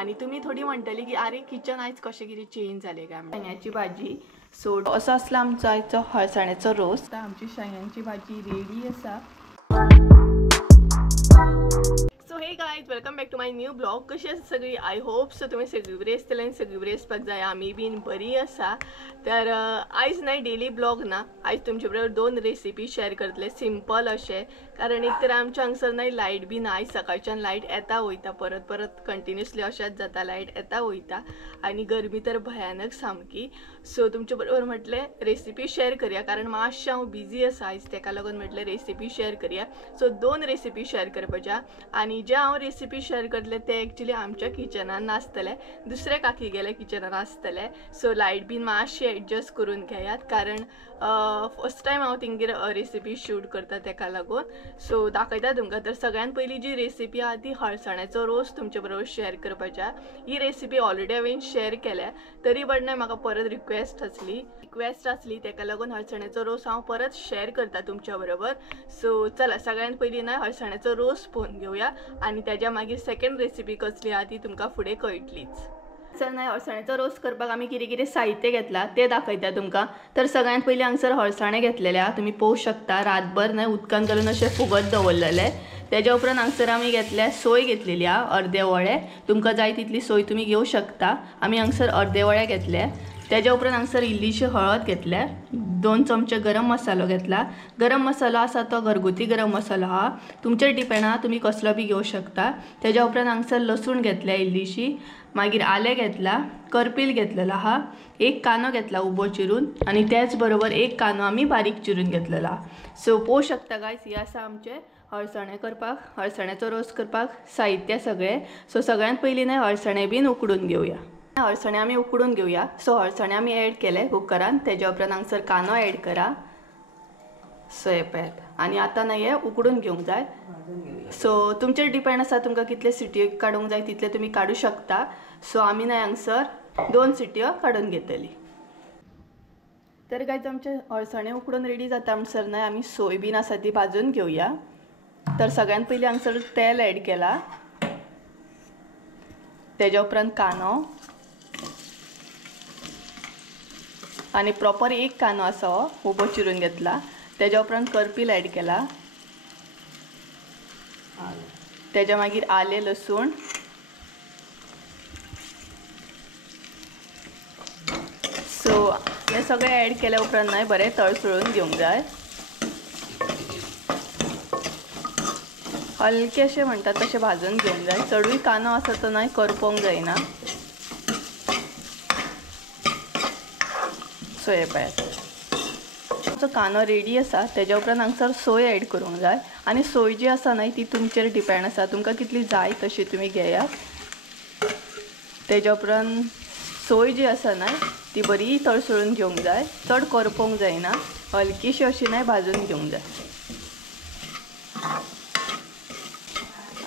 आणि तुम्ही थोडी म्हणटली की अरे किचन आयज कशें कितें चेंज जालें काय शेंग्याची भाजी. सो असो आसला आमचो आयचो हळसाण्याचो रोस. आतां आमची शेंग्यांची भाजी रेडी आसा. So hey guys, welcome back to my new blog. कशी आसा सगळी? आय होप सो तुमी सगळी बरी आसतली आनी सगळी बरी आसपाक जाय. आमी बीन बरी आसा. तर आयज न्हय डेली ब्लॉग ना, आयज तुमचे बरोबर 2 रेसिपी शेअर करतले सिंपल अशें. कारण एक तर आमच्या हांगसर न्हय लायट बी ना. आयज सकाळच्यान लायट येता वयता, परत परत कंटिन्युअसली अशेंच जाता, लायट येता वयता आनी गरमी तर भयानक सामकी. सो तुमचे बरोबर म्हटलें रेसिपी शेअर करूया, कारण मातशें हांव बिजी आसा आयज, तेका लागून म्हटलें रेसिपी शेअर करूया. सो 2 रेसिपी शेअर करपाच्या आनी जे हांव रेसिपी शेअर करतले ते एक्चुअली आमच्या किचनान नासतले, दुसरे काकी गेले किचनान आसतले. सो लायट बीन मातशी एडजस्ट करून घेयात, कारण फर्स्ट टायम हांव थिंगेर रेसिपी शूट करता तेका लागून. सो दाखयता तुमकां. तर सगळ्यान पयली जी रेसिपी आहा ती हळसाण्याचो रोस तुमचे बरोबर शेअर करपाच्या. ही रेसिपी ऑलरेडी हांवें शेअर केल्या, तरी पण म्हाका परत रिक्वेस्ट आसली तेका लागून हळसाण्याचो रोस हांव परत शेअर करता तुमच्या बरोबर. सो चला, सगळ्यान पयली ना हळसाण्याचो रोस पळोवन घेवया आनी तेज्या मागीर सेकंड रेसिपी कसली आहा ती तुमकां फुडें कळटलीच. सर ना हळसाण्याचो रोस करपाक आमी कितें कितें साहित्य घेतला ते दाखयता तुमकां. तर सगळ्यात पयलीं हांगसर हळसाणे घेतलेले आहा, तुमी पळोवंक शकता. रातभर न्हय उदकान घालून अशें फुगत दवरलेले. तेज्या उपरांत हांगसर आमी घेतल्या सोय घेतलेली आहा, अर्दे वळे. तुमकां जाय तितली सोय तुमी घेवं शकता. आमी हांगसर अर्दे वळे घेतले. तेज्या उपरांत हांगसर इल्लीशी हळद घेतल्या. 2 चमचे गरम मसालो घेतला. गरम मसालो आसा तो घरगुती गरम मसालो आहा, तुमचेर डिपेंड आहा, तुमी कसलो बी घेवं शकता. तेज्या उपरांत हांगसर लसूण घेतल्या इल्लीशी, मागीर आलें घेतला, करपील घेतलेलो आहा, 1 कांदो घेतला उबो चिरून आनी त्याच बरोबर 1 कांदो आमी बारीक चिरून घेतलेलो आहा. सो पळोवंक शकता गायज, हे आसा आमचे हळसाणे करपाक, हळसाण्याचो रोस करपाक साहित्य सगळें. सो सगळ्यात पयलीं न्हय हळसाणे बीन उकडून घेवया. हळसाणे आमी उकडून घेवया. सो हळसाणे आमी ॲड केले कुकरान. तेज्या उपरांत हांगसर कांदो ॲड करा. सो हे पळयात. आनी आतां न्हय हे उकडून घेवंक जाय. सो तुमचेर डिपेंड आसा तुमकां कितले सिटयो काडूंक जाय तितले तुमी काडूं शकता. सो आमी न्हय हांगसर 2 सिटयो काडून घेतली. तर गायज, आमचे हळसाणे उकडून रेडी जाता म्हणसर न्हय आमी सोय बीन आसा ती भाजून घेवया. तर सगळ्यात पयलीं हांगसर तेल ॲड केला. तेज्या उपरांत कांदो आनी प्रॉपर 1 कांदो आसा हो उबो चिरून घेतला. तेज्या उपरांत करपील ॲड केला. तेज्या मागीर आलें लसूण, सो हे सगळें ॲड केल्या उपरांत न्हय बरें तळसळून घेवंक जाय. हलकेशें म्हणटा तशें भाजून घेवंक जाय. चडूय कांदो आसा तो न्हय करपोवंक जायना. सो हे पळयात, जो कांदो रेडी आसा तेज्या उपरांत हांगसर सोय ॲड करूंक जाय. आनी सोय जी आसा न्हय ती तुमचेर डिपेंड आसा, तुमकां कितली जाय तशी तुमी घेयात. तेज्या उपरांत सोय जी आसा न्हय ती बरी तळसळून घेवंक जाय, चड करपोवंक जायना, हलकीशी अशी न्हय भाजून घेवंक जाय.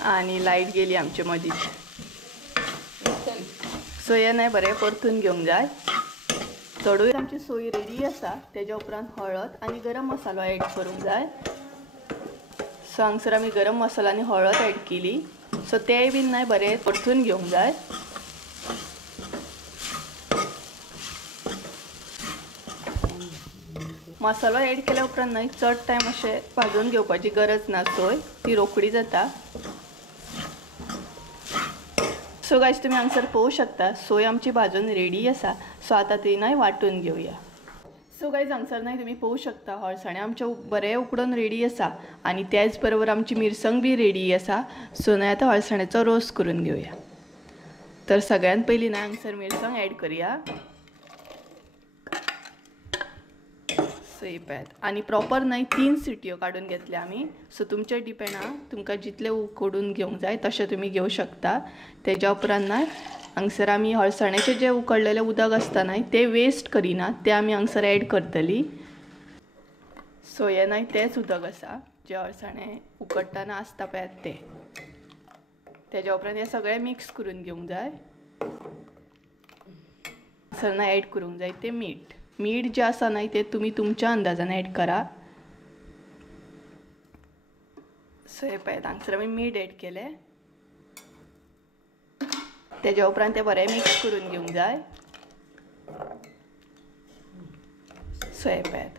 आनी लायट गेली आमची मदींच. सो हे न्हय बरें परतून घेवंक जाय. चडूय आमची सोय रेडी आसा. तेज्या उपरांत हळद आनी गरम मसालो ॲड करूंक जाय. सो हांगसर आमी गरम मसालो आनी हळद ॲड केली. सो तेय बीन न्हय बरें परतून घेवंक जाय. मसालो ॲड केल्या उपरांत न्हय चड टायम अशें भाजून घेवपाची गरज ना. सोय ती रोखडी जाता. सो गायज, तुमी हांगसर पळोवंक शकता सोय आमची भाजून रेडी आसा. सो आतां ती न्हय वांटून घेवया. सो गायज, हांगसर न्हय तुमी पळोवंक शकता हळसाणे आमचे बरें उकडून रेडी आसा आनी त्याच बरोबर आमची मिरसांग बी रेडी आसा. सो न्हय आतां हळसाण्याचो रोस करून घेवया. तर सगळ्यात पयलीं न्हय हांगसर मिरसांग ॲड करूया. सो हे पळयात. आनी प्रॉपर न्हय 3 सिटयो काडून घेतल्या आमी. सो तुमचेर डिपेंड आहा, तुमकां जितले उकडून घेवंक जाय तशें तुमी घेवं शकता. तेज्या उपरांत न्हय हांगसर आमी हळसाण्याचें जें उकडलेलें उदक आसता न्हय तें वेस्ट करिना, तें आमी हांगसर ॲड करतली. सो हें न्हय तेंच उदक आसा जें हळसाणे उकडटाना आसता पळयात तें. तेज्या उपरांत हें सगळें मिक्स करून घेवंक जाय. हांगसर न्हय ॲड करूंक जाय तें मीठ जें आसा न्हय तें तुमी तुमच्या अंदाजान ॲड करा. सो हे पळयात, हांगसर आमी मीठ ॲड केलें. तेज्या उपरांत ते बरें मिक्स करून घेवंक जाय. सो हे पळयात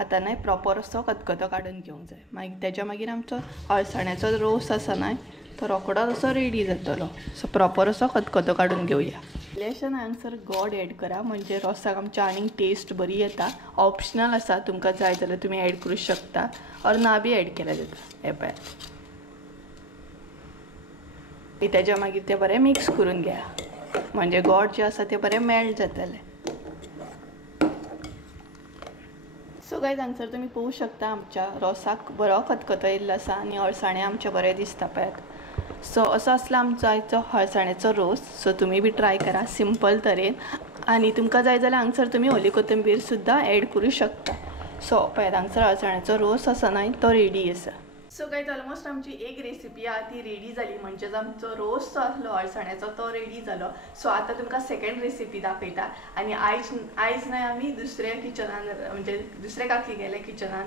आतां न्हय प्रॉपर असो खतखतो काडून घेवंक जाय. मागीर तेज्या मागीर आमचो अळसाण्याचो रोस आसा न्हय तो रोखडोच असो रेडी जातलो. सो प्रॉपर असो खतखतो काडून घेवया. इल्लेशें हांगसर गोड एड करा म्हणजे रोसाक आमच्या आनीक टेस्ट बरी येता. ऑप्शनल आसा, तुमकां जाय जाल्यार तुमी एड करूं शकता ऑर ना बी एड केल्यार जाता. हे पळयात तेज्या मागीर ते बरें मिक्स करून घेया म्हणजे गोड जे आसा ते बरें मेल्ट जातले. सो गायज हांगसर तुमी पळोवं शकता आमच्या रोसाक बरो खतखतो येयल्लो आसा आनी अळसाणे आमचे बरें दिसता पळयात. सो असो आसलो आमचो आयचो अळसाण्याचो रोस. सो तुमी बी ट्राय करा सिंपल तरेन आनी तुमकां जाय जाल्यार हांगसर तुमी ओली कोथंबीर सुद्दां एड करूं शकता. सो पळयात हांगसर अळसाण्याचो रोस आसा न्हय तो रेडी आसा. सो गायज ऑलमोस्ट आमची एक रेसिपी आहा ती रेडी जाली म्हणजेच आमचो रोस जो आसलो अळसाण्याचो तो रेडी जालो. सो आतां तुमकां सेकंड रेसिपी दाखयता आनी आयज न्हय आमी दुसऱ्या किचनान म्हणजे दुसऱ्या काकी गेले किचनान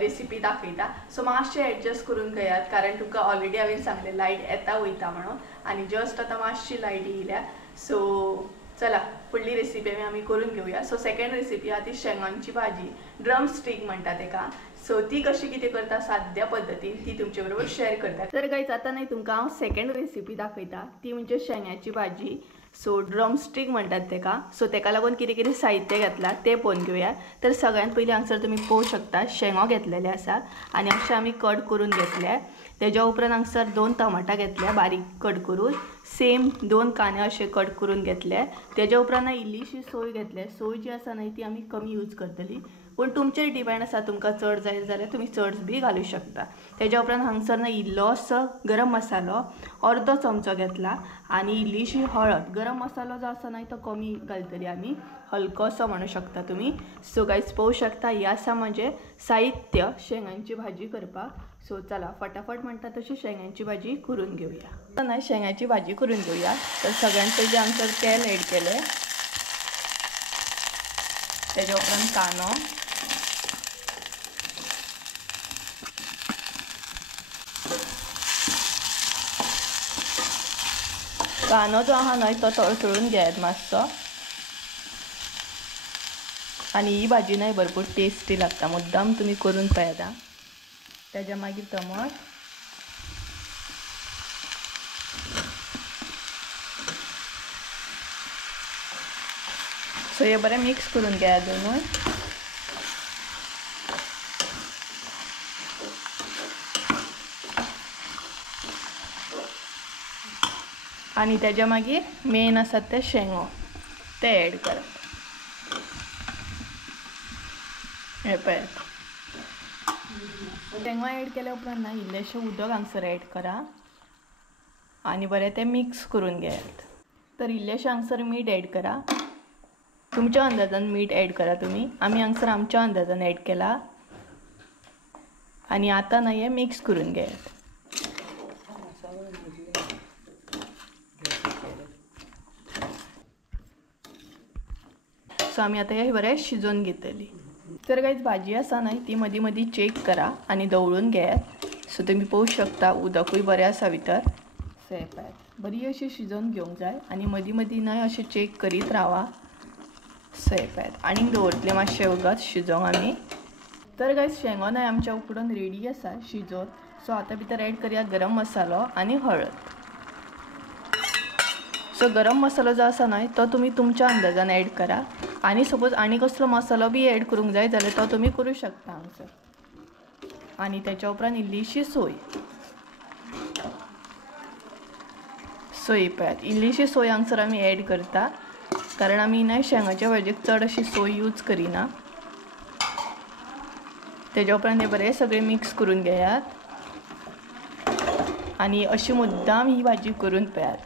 रेसिपी दाखयता. सो मातशें एडजस्ट करून घेयात कारण तुमकां ऑलरेडी हांवें सांगलें लायट येता वयता म्हणून आनी जस्ट आतां मातशी लायट येयल्या. सो चला फुडली रेसिपी आमी करून घेवया. सो सेकंड रेसिपी आहा ती शेंगांची भाजी ड्रम स्टीक म्हणटा तेका. सो ती कशी कितें करता साद्या पद्दतीन ती तुमचे बरोबर शेअर करता. तर गायज आतां न्हय तुमकां हांव सेकंड रेसिपी दाखयता ती म्हणजे शेंगाची भाजी. सो ड्रम स्टीक म्हणटात तेका. सो तेका लागून कितें कितें साहित्य घेतला ते पळोवन घेवया. तर सगळ्यांत पयलीं हांगसर तुमी पळोवं शकता शेंगो घेतलेले आसा आनी अशें आमी कट करून घेतले. तेज्या उपरांत हांगसर 2 टमाटा घेतल्या बारीक कट करून. सेम 2 कांदे अशे कट करून घेतले. तेज्या उपरांत इल्लीशी सोय घेतले. सोय जी आसा न्हय ती आमी कमी यूज करतली पूण तुमचेर डिपेंड आसा तुमकां चड जाय जाल्यार तुमी चड बी घालूं शकता. तेज्या उपरांत हांगसर न्हय इल्लोसो गरम मसालो अर्दो चमचो घेतला आनी इल्लीशी हळद. गरम मसालो जो आसा न्हय तो कमी घालतली आमी हलकोसो म्हणू शकता तुमी. सो गायज पळोवं शकता हें आसा म्हणजे साहित्य शेंगांची भाजी करपाक. सो चला फटाफट म्हणटा तशी शेंगांची भाजी करून घेवया. आता न्हय शेंगांची भाजी करून घेवया. तर सगळ्यांत पयलीं हांगसर तेल एड केलें. तेज्या उपरांत कांदो जो आहा न्हय तो तळतळून घेयात मातसो आनी ही भाजी न्हय भरपूर टेस्टी लागता मुद्दाम तुमी करून पळयात. तेज्या मागीर टमाट सो हे बरें मिक्स करून घेयात दोनूय. आनी तेज्या मागीर मेन आसात ते शेंगो ते एड करा. हे पळयात शेंगो एड केल्या उपरांत ना इल्लेशें उदक हांगसर एड करा आनी बरें तें मिक्स करून घेयात. तर इल्लेशें हांगसर मीठ एड करा. तुमच्या अंदाजान मीठ एड करा तुमी. आमी हांगसर आमच्या अंदाजान एड केला आनी आतां ना हें मिक्स करून घेयात. सो आमी आतां हें बरें शिजोवन घेतली. तर गायज भाजी आसा न्हय ती मदीं मदीं चेक करा आनी दवळून घेयात. सो तुमी पळोवं शकता उदकूय बरें आसा भितर. सो हे पळयात बरी अशी शिजोवन घेवंक जाय आनी मदीं मदीं न्हय अशें चेक करीत रावा. सो हे पळयात आनीक दवरतले मातशें उगत शिजोवंक आमी. तर गायज शेंगो न्हय आमच्या उकडून रेडी आसा शिजोवन. सो आतां भितर एड करया गरम मसालो आनी हळद. सो गरम मसालो जो आसा न्हय तो तुमी तुमच्या अंदाजान एड करा आनी सपोज आनी कसलो मसालो बी एड करूंक जाय जाल्यार तो तुमी करूं शकता हांगसर. आनी तेच्या उपरांत इल्लीशी सोय. सोय पळयात इल्लीशी सोय हांगसर आमी एड करता कारण आमी न्हय शेंगाच्या भाजयेक चड अशी सोय यूज करिना. तेच्या उपरांत हे बरें सगळें मिक्स करून घेयात आनी अशी मुद्दाम ही भाजी करून पळयात.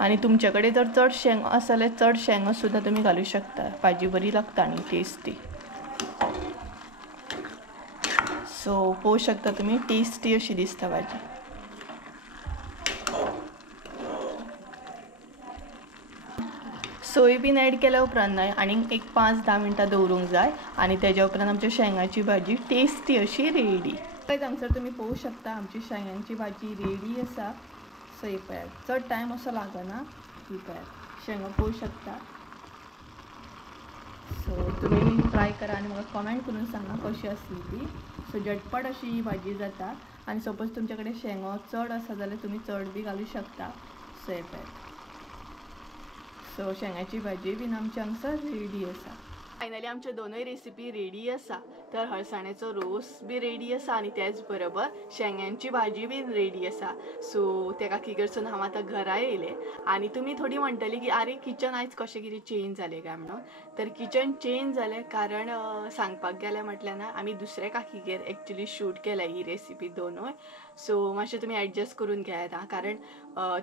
आनी तुमचे कडेन जर चड शेंगो आसा जाल्यार चड शेंगो सुद्दां तुमी घालूं शकता. भाजी बरी लागता आनी टेस्टी. सो पळोवं शकता तुमी टेस्टी अशी दिसता भाजी. सोय बीन एड केल्या उपरांत न्हय आनीक एक 5-10 मिनटां दवरूंक जाय आनी तेच्या उपरांत आमच्या शेंगाची भाजी टेस्टी अशी रेडी. हांगसर तुमी पळोवं शकता आमची शेंगांची भाजी रेडी आसा. सो हे पळयात चड टायम असो लागना. ही पळयात शेंगो पळोवं शकता. सो तुम्ही ट्राय करा आणि म्हाका कमेंट करून सांगा कशी असली ती. सो झटपट अशी ही भाजी जाता. आणि सपोज तुमच्याकडे शेंगो चड आसा जाल्यार तुम्ही चड बी घालू शकता. सो हे पळयात. सो शेंगाची भाजी बीन आमची हांगसर रेडी आसा. फायनली आमचे दोनूय रेसिपी रेडी आसा. तर हळसाण्याचो रोस बी रेडी आसा आणि त्याच बरोबर शेंग्यांची भाजी बी रेडी आसा. सो तेका किगरसून हांव आतां घरा येयले. आणि तुम्ही थोडी म्हणटली की आरे किचन आयज कशें कितें चेंज जालें काय म्हणून. तर किचन चेंज जालें कारण सांगपाक गेलें म्हटल्यार ना आमी दुसऱ्या काकीगेर एक्चुली शूट केल्या ही रेसिपी दोनूय. सो मातशें तुमी एडजस्ट करून घेयात आं. कारण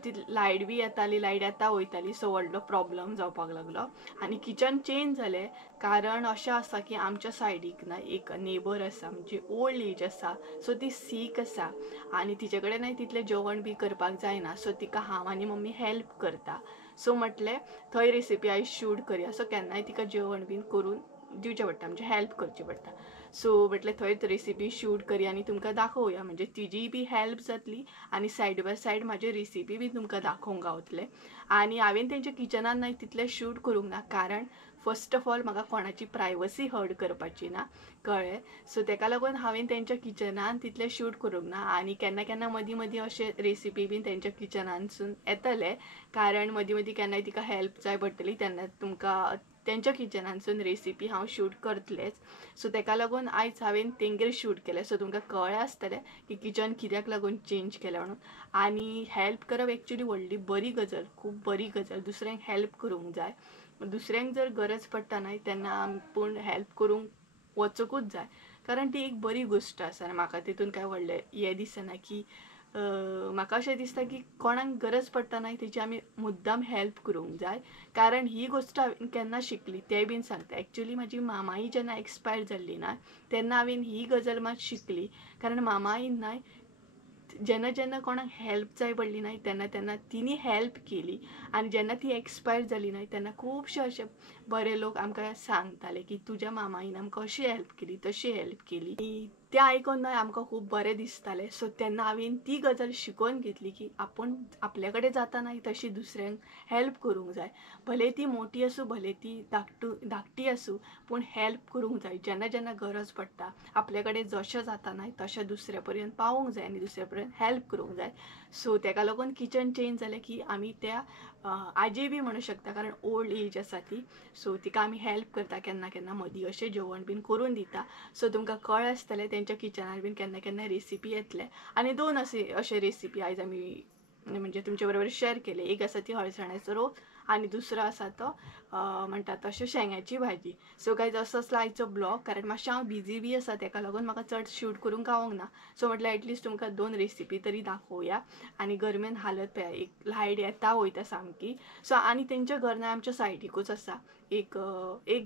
ती लायट बी येताली, लायट येता वयताली. सो व्हडलो प्रॉब्लम जावपाक लागलो. आणि किचन चेंज जालें कारण अशें आसा की आमच्या सायडीक ना एक नेबर आसा म्हणजे ओल्ड एज आसा. सो ती सीक आसा आणि तिचे कडेन तितलें जेवण बी करपाक जायना. सो तिका हांव आनी मम्मी हेल्प करता. सो म्हटलें थंय रेसिपी आयज शूट करया. सो केन्नाय तिका जेवण बीन करून दिवचें पडटा म्हणजे हेल्प करची पडटा. सो म्हटलें थंयच रेसिपी शूट करया आनी तुमकां दाखोवया म्हणजे तिजी बी हेल्प जातली आनी सायड बाय सायड म्हाजी रेसिपी बी तुमकां दाखोवंक गावतलें. आनी हांवें तेंच्या किचनान तितलें शूट करूंक ना कारण फर्स्ट ऑफ ऑल म्हाका कोणाची प्रायवसी हर्ट करपाची ना कळ्ळें. सो तेका लागून हांवें तेंच्या किचनान तितलें शूट करूंक ना. आनी केन्ना केन्ना मदीं मदीं अशें रेसिपी बीन तेंच्या किचनानसून येतलें कारण मदीं मदीं केन्नाय तिका हेल्प जाय पडटली तेन्ना तुमकां तेंच्या किचनानसून रेसिपी हांव शूट करतलेंच. सो तेका लागून आयज हांवें तेंगेर शूट केलें. सो तुमकां कळ्ळें आसतलें की किचन कित्याक लागून चेंज केलें म्हणून. आनी हेल्प करप एक्चुली व्हडली बरी गजाल, खूब बरी गजाल. दुसऱ्यांक हेल्प करूंक जाय. दुसऱ्यांक जर गरज पडटा न्हय तेन्ना आपूण हेल्प करूंक वचूंकूच जाय कारण ती एक बरी गोश्ट आसा. आनी म्हाका तितून कांय व्हडलें हें दिसना की म्हाका अशें दिसता की कोणाक गरज पडटा न्हय तेची आमी मुद्दाम हेल्प करूंक जाय. कारण ही गोश्ट हांवें केन्ना शिकली तें बीन सांगता. एक्चुली म्हाजी मामाई जेन्ना एक्सपायर जाल्ली ना तेन्ना हांवें ही गजाल मात शिकली. कारण मामाईन न्हय जेन्ना जेन्ना कोणाक हेल्प जाय पडली न्हय तेन्ना तेन्ना तिणी हेल्प केली. आनी जेन्ना ती एक्सपायर जाली न्हय तेन्ना खुबशे अशे बरे लोक आमकां सांगताले की तुज्या मामाईन आमकां अशी हेल्प केली तशी हेल्प केली. तें आयकून न्हय आमकां खूब बरें दिसतालें. सो तेन्ना हांवें ती गजाल शिकून घेतली की आपूण आपल्या कडेन जाता न्हय तशी दुसऱ्यांक हेल्प करूंक जाय. भले ती मोठी आसूं भले ती धाकटी आसूं पूण हेल्प करूंक जाय. जेन्ना जेन्ना गरज पडटा आपल्या कडेन जशें जाता न्हय तशें दुसऱ्या पर्यंत पावूंक जाय आनी दुसऱ्या पर्यंत हेल्प करूंक जाय. सो तेका लागून किचन चेंज जालें की आमी त्या आजी बी म्हणूं शकता कारण ओल्ड एज आसा ती. सो तिका आमी हेल्प करता केन्ना केन्ना मदीं अशें जेवण बीन करून दिता. सो तुमकां कळ्ळें आसतलें तेंच्या किचनार बीन केन्ना केन्ना रेसिपी येतले. आनी दोन अशे रेसिपी आयज आमी म्हणजे तुमचे बरोबर शेअर केले. एक आसा ती हळसाण्याचो रोस आनी दुसरो आसा तो म्हणटा तशें शेंग्याची भाजी. सो गायज असो आसलो आयचो ब्लॉग कारण मातशें हांव बिजी बी आसा तेका लागून म्हाका चड शूट करूंक गावोंक ना. सो म्हटल्यार एटलिस्ट तुमकां दोन रेसिपी तरी दाखोवया. आनी गरमेन हालत पळया एक लायट येता वयता सामकी. सो आनी तेंचें घर न्हय आमच्या सायडीकूच आसा. एक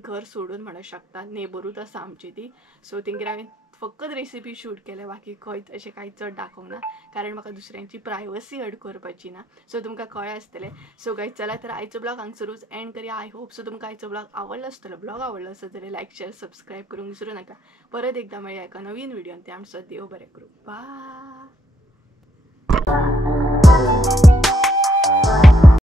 घर सोडून म्हणूं शकता नेबरूच आसा आमची ती. सो तेंगेर हांवें फकत रेसिपी शूट केल्या बाकी खंयच अशें कांय चड दाखोवंक ना कारण म्हाका दुसऱ्यांची प्रायवसी हर्ट करपाची ना. सो तुमकां कळ्ळें आसतलें. सो गायज चला तर आयचो ब्लॉग हांगसरूच एंड करया. आय होप सो तुमकां आयचो ब्लॉग आवडलो आसतलो. ब्लॉग आवडलो आसत जाल्यार लायक शेअर सबस्क्रायब करूंक विसरूं नाका. परत एकदां मेळया एका नवीन व्हिडिओन. ते आमचो देव बरें करूं. बाय.